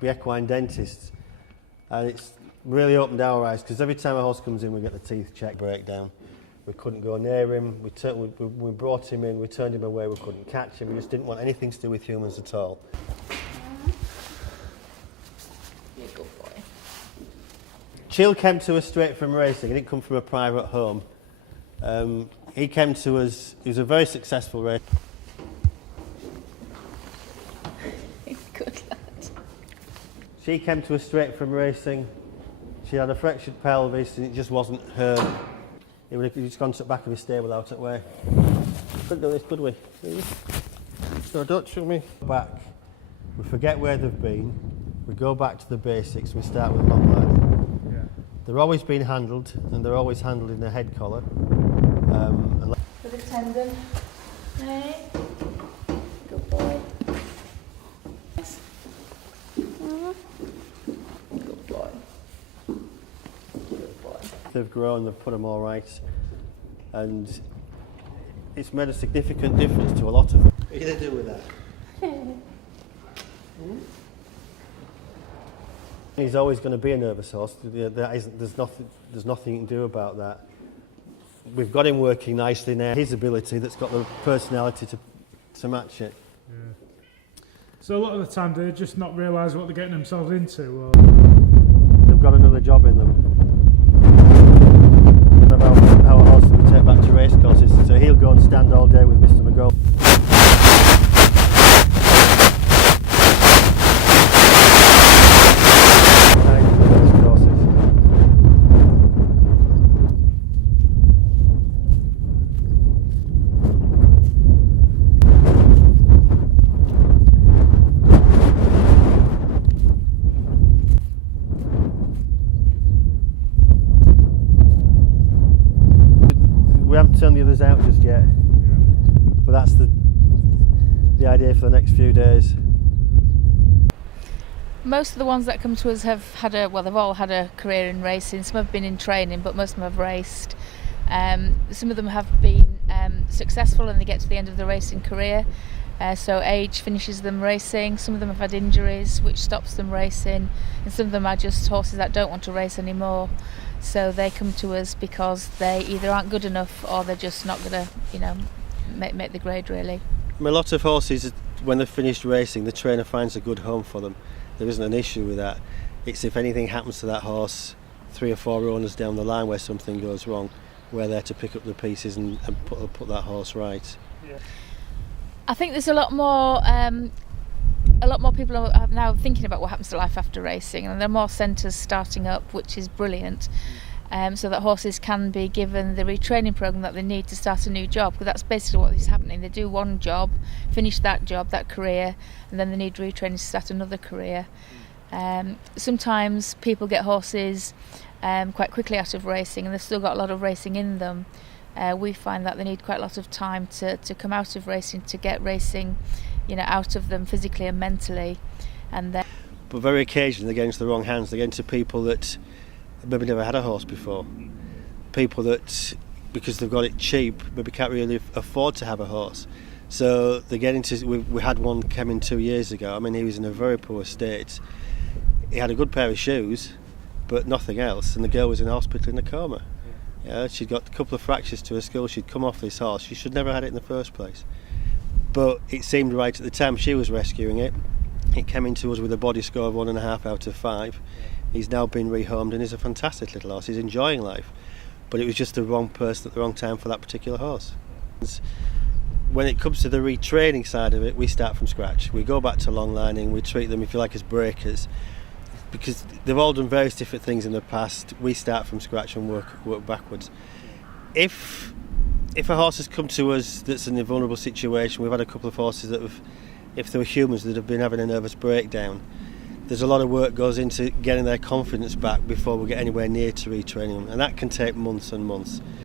be equine dentists, and it's really opened our eyes because every time a horse comes in we get the teeth check breakdown. We couldn't go near him, we brought him in, we turned him away, we couldn't catch him, we just didn't want anything to do with humans at all. You're a good boy. Chill came to us straight from racing, he didn't come from a private home. He came to us, he was a very successful racer. Good lad. She came to us straight from racing. She had a fractured pelvis and it just wasn't her. He would have just gone to the back of his stable out at way. Couldn't do this, could we? So don't show me. Back. We forget where they've been. We go back to the basics. We start with long line. Yeah. They're always being handled, and they're always handled in a head collar. For the tendon. Hey. Good boy. Yes. Good boy. Good boy. They've grown, they've put them all right, and it's made a significant difference to a lot of them. What are you going to do with that? He's always going to be a nervous horse. There's nothing you can do about that. We've got him working nicely now. His ability that's got the personality to match it. Yeah. So a lot of the time they just not realise what they're getting themselves into. Or... They've got another job in them. About how a horse we take back to racecourses. So he'll go and stand all day with Mr. McGraw. We haven't turned the others out just yet, but that's the idea for the next few days. Most of the ones that come to us have had they've all had a career in racing. Some have been in training, but most of them have raced. Some of them have been successful and they get to the end of the racing career. So age finishes them racing. Some of them have had injuries which stops them racing, and some of them are just horses that don't want to race anymore. So they come to us because they either aren't good enough or they're just not going to, make the grade really. I mean, a lot of horses, when they've finished racing, the trainer finds a good home for them. There isn't an issue with that. It's if anything happens to that horse 3 or 4 owners down the line where something goes wrong, we're there to pick up the pieces and put that horse right. Yeah. I think there's a lot more people are now thinking about what happens to life after racing, and there are more centres starting up, which is brilliant, so that horses can be given the retraining programme that they need to start a new job, because that's basically what is happening. They do one job, finish that job, that career, and then they need retraining to start another career. Sometimes people get horses quite quickly out of racing and they've still got a lot of racing in them. We find that they need quite a lot of time to come out of racing, to get racing out of them physically and mentally. And then, but very occasionally they get into the wrong hands. They get into people that maybe never had a horse before. People that, because they've got it cheap, maybe can't really afford to have a horse. So they get into, we had one come in 2 years ago. I mean, he was in a very poor state. He had a good pair of shoes, but nothing else. And the girl was in hospital in a coma. Yeah, she'd got a couple of fractures to her skull. She'd come off this horse. She should never have had it in the first place. But it seemed right at the time she was rescuing it. It came into us with a body score of 1.5 out of 5. He's now been rehomed and he's a fantastic little horse. He's enjoying life. But it was just the wrong person at the wrong time for that particular horse. When it comes to the retraining side of it, we start from scratch. We go back to long lining, we treat them, if you like, as breakers. Because they've all done various different things in the past. We start from scratch and work backwards. If a horse has come to us that's in a vulnerable situation, we've had a couple of horses that have, if they were humans, that have been having a nervous breakdown. There's a lot of work goes into getting their confidence back before we get anywhere near to retraining them, and that can take months and months.